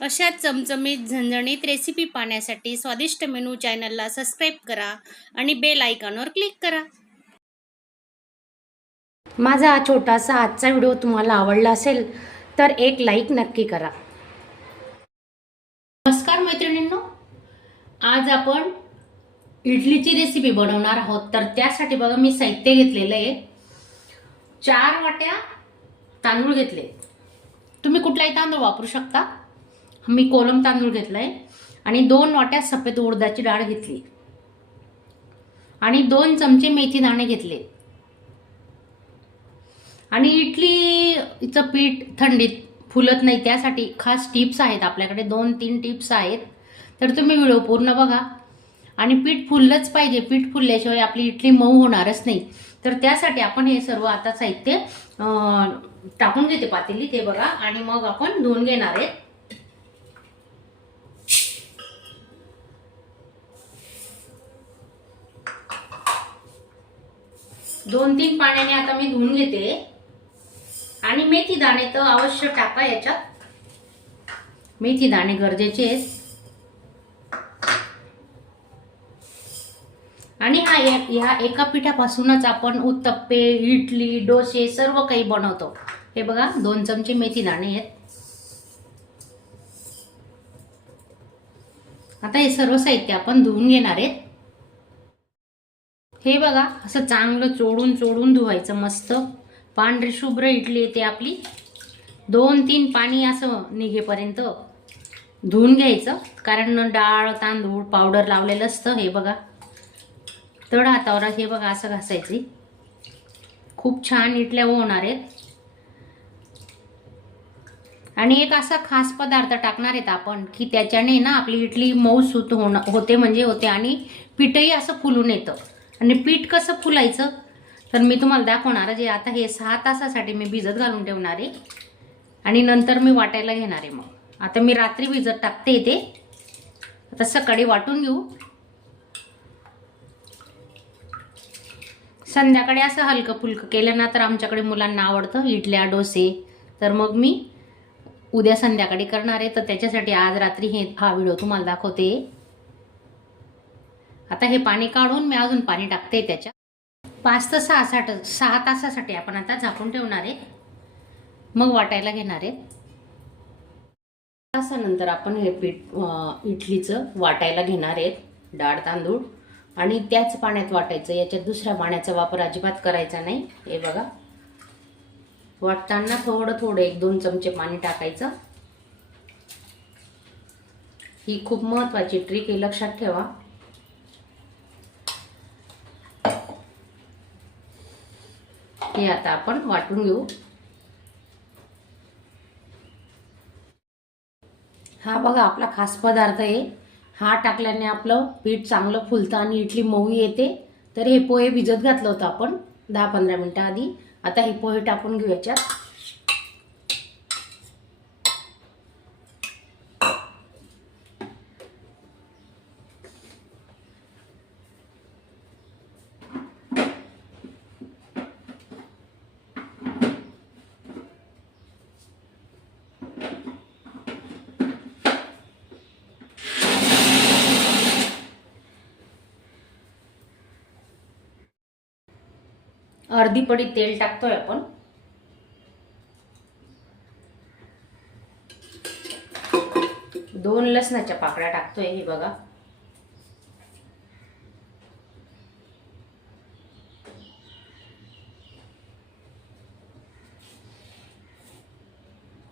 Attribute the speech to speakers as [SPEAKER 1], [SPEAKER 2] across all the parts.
[SPEAKER 1] अशा चमचमीत झणझणीत रेसिपी पाहण्यासाठी स्वादिष्ट मेनू चॅनलला सबस्क्राईब करा आणि बेल आयकॉनवर क्लिक करा.
[SPEAKER 2] माझा हा छोटासा आजचा व्हिडिओ तुम्हाला आवडला असेल तर एक लाईक नक्की करा.
[SPEAKER 1] नमस्कार मैत्रिणींनो आज आपण इडलीची रेसिपी बनवणार आहोत. तर त्यासाठी बघा मी साहित्य घेतलेलं आहे. चार वाट्या तांदूळ घेतले. तुम्ही कुठलाही तांदूळ वापरू शकता. मी कोलम तांदूळ घेतला आहे आणि दोन वाट्या सफेद उडदाची डाळ घेतली. आणि दोन चमचे मेथी दाणे घेतले. आणि इडलीचं पीठ थंडीत फुलत नाही त्यासाठी खास टिप्स आहेत आपल्याकडे दोन तीन टिप्स आहेत. तर तुम्ही व्हिडिओ पूर्ण बघा. आणि पीठ फुललंच पाहिजे पीठ फुलल्याशिवाय आपली इडली मऊ होणारच नाही. तर त्यासाठी आपण हे सर्व आता साहित्य टाकून घेते पातेली ते बघा. आणि मग आपण धुवून घेणार आहे दोन तीन पाण्याने आता मी धुवून घेते. आणि मेथी दाणे तर अवश्य टाका याच्यात. मेथी दाणे गरजेचे आहेत. आणि हा या ह्या एका पिठापासूनच आपण उत्तप्पे इडली डोसे सर्व काही बनवतो. हे बघा दोन चमचे मेथी दाणे आहेत. आता हे सर्व साहित्य आपण धुवून घेणार आहेत. हे बघा असं चांगलं चोडून चोडून धुवायचं मस्त. पांढरी शुभ्र इडली येते आपली. दोन तीन पाणी असं निघेपर्यंत धुवून घ्यायचं. कारण डाळ तांदूळ पावडर लावलेलं असतं हे बघा. तड हातावर हे बघा असं घासायचे. खूप छान इटल्या होणार आहेत. आणि एक असा खास पदार्थ टाकणार आहेत आपण की त्याच्याने ना आपली इडली मऊ सूत होणं होते म्हणजे होते आणि पीठही असं फुलून येतं. आणि पीठ कसं फुलायचं? तर मी तुम्हाला दाखवणार जे आता हे सहा तासासाठी मी भिजत घालून ठेवणार आहे. आणि नंतर मी वाटायला घेणार आहे मग. आता मी रात्री भिजत टाकते इथे. आता सकाळी वाटून घेऊ. संध्याकाळी असं हलकं फुलकं केलं ना तर आमच्याकडे मुलांना आवडतं इडल्या डोसे. तर मग मी उद्या संध्याकाळी करणार आहे. तर त्याच्यासाठी आज रात्री हे हा व्हिडिओ तुम्हाला दाखवते. आता हे पाणी काढून मी अजून पाणी टाकते त्याच्या पाच ते सहा साठ सहा तासासाठी आपण आता झाकून ठेवणार आहे. मग वाटायला घेणार आहे. तासानंतर आपण हे पीठ इडलीचं वाटायला घेणार आहेत डाळ तांदूळ. आणि त्याच पाण्यात वाटायचं. याच्यात दुसऱ्या पाण्याचा वापर अजिबात करायचा नाही. हे बघा. वाटताना थोडं थोडं एक दोन चमचे पाणी टाकायचं. ही खूप महत्वाची ट्रिक आहे. लक्षात ठेवा. हे आता आपण वाटून घेऊ. हा बघा आपला खास पदार्थ आहे. हा टाकल्याने आपलं पीठ चांगलं फुलतं आणि इडली मऊ येते. तर हे पोहे भिजत घातलं होतं आपण दहा पंधरा मिनटं आधी. आता हे पोहे टाकून घेऊ याच्यात. अर्धी पडी तेल टाकतोय आपण. दोन लसणाच्या पाकळ्या टाकतोय हे बघा.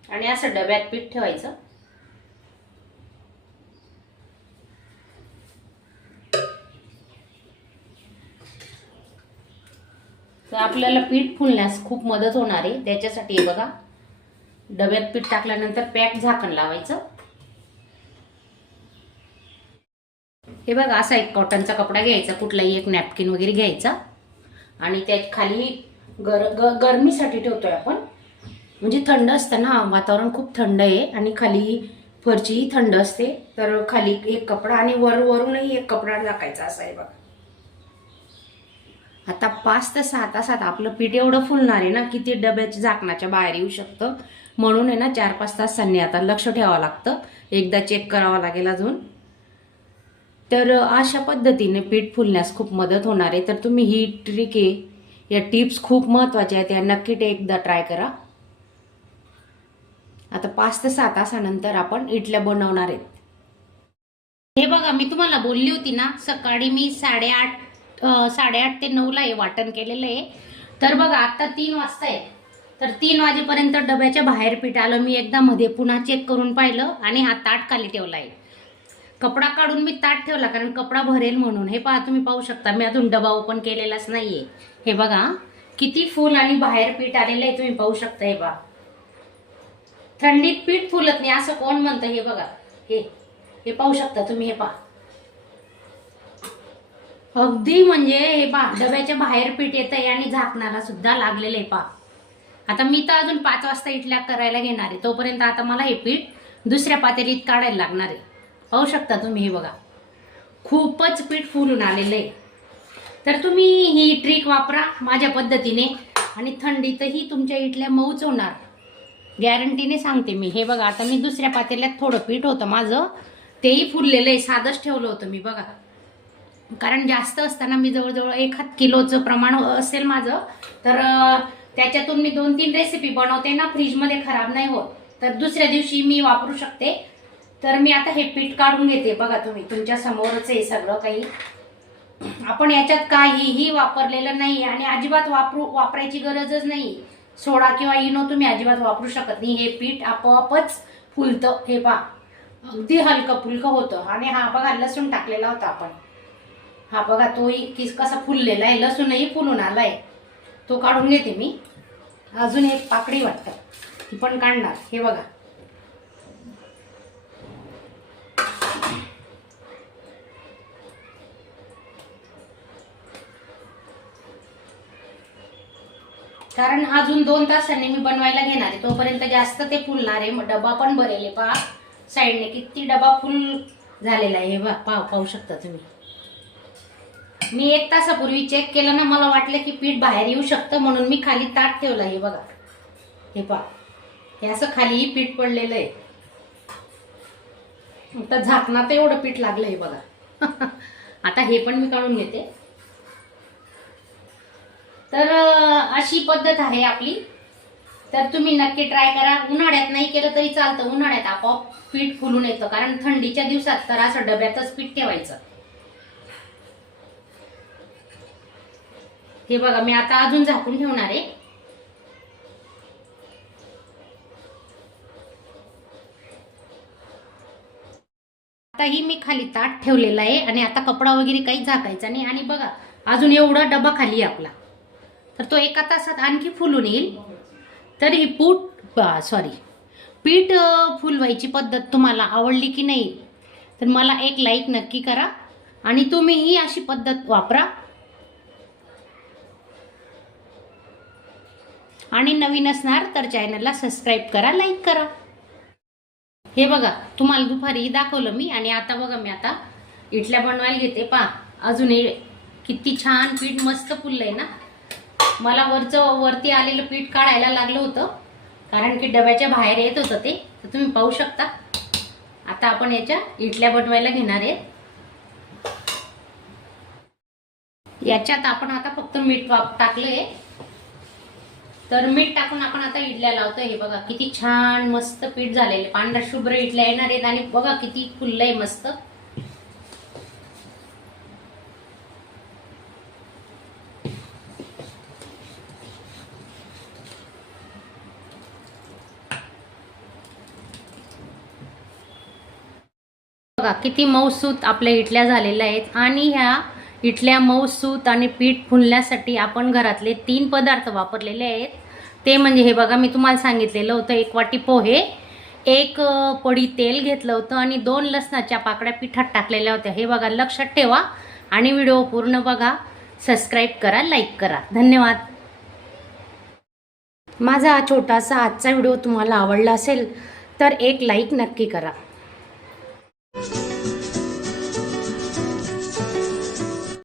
[SPEAKER 1] आणि असं डब्यात पीठ ठेवायचं. तर आपल्याला पीठ फुलण्यास खूप मदत होणार आहे. त्याच्यासाठी बघा डब्यात पीठ टाकल्यानंतर पॅक झाकण लावायचं. हे बघा असा एक कॉटनचा कपडा घ्यायचा कुठलाही एक नॅपकिन वगैरे घ्यायचा. आणि त्या खाली गर ग गरमीसाठी ठेवतोय आपण. म्हणजे थंड असतं ना वातावरण खूप थंड आहे आणि खाली फरचीही थंड असते. तर खाली एक कपडा आणि वर वरूनही एक कपडा टाकायचा असा आहे बघा.
[SPEAKER 2] आता पाच ते सहा तासात आपलं पीठ एवढं फुलणार आहे ना की ते डब्याच्या झाकणाच्या बाहेर येऊ शकतं. म्हणून आहे ना चार पाच तासांनी आता लक्ष ठेवावं लागतं. एकदा चेक करावं लागेल अजून. तर अशा पद्धतीने पीठ फुलण्यास खूप मदत होणार आहे. तर तुम्ही ही ट्रिक आहे. या टिप्स खूप महत्त्वाच्या आहेत. या नक्की ते एकदा ट्राय करा. आता पाच ते सहा तासानंतर आपण इडल्या बनवणार आहेत.
[SPEAKER 1] हे बघा मी तुम्हाला बोलली होती ना सकाळी मी साडेआठ साडेआठ ते नऊला हे वाटण केलेलं आहे. तर बघा आता तीन वाजता आहे तर तीन वाजेपर्यंत डब्याच्या बाहेर पीठ आलं. मी एकदा मध्ये पुन्हा चेक करून पाहिलं आणि हा ताट खाली ठेवला आहे. कपडा काढून मी ताट ठेवला कारण कपडा भरेल म्हणून. हे पहा तुम्ही पाहू शकता. मी अजून डबा ओपन केलेलाच नाहीये. हे बघा किती फुल आणि बाहेर पीठ आलेलं आहे तुम्ही पाहू शकता हे बघा थंडीत पीठ फुलत नाही असं कोण म्हणतं? हे बघा. हे हे पाहू शकता तुम्ही हे पहा. अगदी म्हणजे हे पहा डब्याच्या बाहेर पीठ येत आहे आणि झाकणाला सुद्धा लागलेलं आहे पहा. आता मी तर अजून पाच वाजता इथल्या करायला घेणार आहे. तोपर्यंत आता मला हे पीठ दुसऱ्या पातेलीत काढायला लागणार आहे. पाहू शकता तुम्ही हे बघा. खूपच पीठ फुलून आलेलं आहे. तर तुम्ही ही ट्रिक वापरा माझ्या पद्धतीने आणि थंडीतही तुमच्या इथल्या मऊच होणार. गॅरंटीने सांगते मी. हे बघा आता मी दुसऱ्या पातेल्यात थोडं पीठ होतं माझं. तेही फुललेलं आहे. साधंच ठेवलं होतं मी बघा. कारण जास्त असताना मी जवळजवळ एक हात किलोचं प्रमाण असेल माझं तर त्याच्यातून मी दोन तीन रेसिपी बनवते ना फ्रीजमध्ये खराब नाही होत. तर दुसऱ्या दिवशी मी वापरू शकते. तर मी आता हे पीठ काढून घेते. बघा तुम्ही तुमच्या समोरच हे सगळं काही. आपण याच्यात काहीही वापरलेलं नाही आणि अजिबात वापरू वापरायची गरजच नाही. सोडा किंवा इनो तुम्ही अजिबात वापरू शकत नाही. हे पीठ आपोआपच फुलतं. हे पा अगदी हलकं फुलकं होतं. आणि हा बघा लसूण टाकलेला होता आपण. हा बघा तोही किस कसा फुललेला आहे लसूणही फुलून आलाय. तो काढून घेते मी. अजून एक पाकडी वाटतं. ती पण काढणार. हे बघा. कारण अजून दोन तासांनी मी बनवायला घेणार आहे. तोपर्यंत जास्त ते फुलणार आहे. मग डबा पण भरेल आहे. पहा साईडने किती डबा फुल झालेला आहे. हे बा पाहू शकता तुम्ही. मी एक तासापूर्वी चेक केलं ना मला वाटलं की पीठ बाहेर येऊ शकतं म्हणून मी खाली ताट ठेवलं हे बघा. हे पहा. हे असं खालीही पीठ पडलेलं आहे. आता झाकणात एवढं पीठ लागलं हे बघा. आता हे पण मी काढून घेते. तर अशी पद्धत आहे आपली. तर तुम्ही नक्की ट्राय करा. उन्हाळ्यात नाही केलं तरी चालतं. उन्हाळ्यात आपोआप पीठ फुलून येतं. कारण थंडीच्या दिवसात तर असं डब्यातच पीठ ठेवायचं. हे बघा मी आता अजून झाकून ठेवणार आहे. आता ही मी खाली ताट ठेवलेला आहे आणि आता कपडा वगैरे काही झाकायचा नाही. आणि बघा अजून एवढा डबा खाली आपला. तर तो एका तासात आणखी फुलून येईल. तर ही पूट सॉरी पीठ फुलवायची पद्धत तुम्हाला आवडली की नाही तर मला एक लाईक नक्की करा. आणि तुम्ही ही अशी पद्धत वापरा. आणि नवीन असणार तर चॅनलला सबस्क्राईब करा लाईक करा. हे बघा तुम्हाला दुपारी दाखवलं मी आणि आता बघा मी आता इडल्या बनवायला घेते. पा अजून हे किती छान पीठ मस्त फुललंय ना. मला वरचं वरती आलेलं पीठ काढायला लागलं होतं कारण की डब्याच्या बाहेर येत होतं ते. तर तुम्ही पाहू शकता. आता आपण याच्या इडल्या बनवायला घेणार आहे. याच्यात आपण आता फक्त मीठ वाप टाकलंय. तर मीठ टाकून आपण आता इडल्या लावतोय. हे बघा किती छान मस्त पीठ झालेले. पांढरा शुभ्र इडल्या येणार आहेत आणि बघा किती फुललंय मस्त. बघा किती मऊसूत आपल्या इडल्या झालेल्या आहेत. आणि ह्या इडल्या मऊसूत आणि पीठ फुलण्यासाठी आपण घरातले तीन पदार्थ वापरलेले आहेत. ते म्हणजे हे बघा मी तुम्हाला सांगितलेलं होतं एक वाटी पोहे एक पडी तेल घेतलं होतं आणि दोन लसणाच्या पाकड्या पिठात टाकलेल्या होत्या. हे बघा लक्षात ठेवा आणि व्हिडिओ पूर्ण बघा. सबस्क्राईब करा लाईक करा. धन्यवाद.
[SPEAKER 2] माझा हा छोटासा आजचा व्हिडिओ तुम्हाला आवडला असेल तर एक लाईक नक्की करा.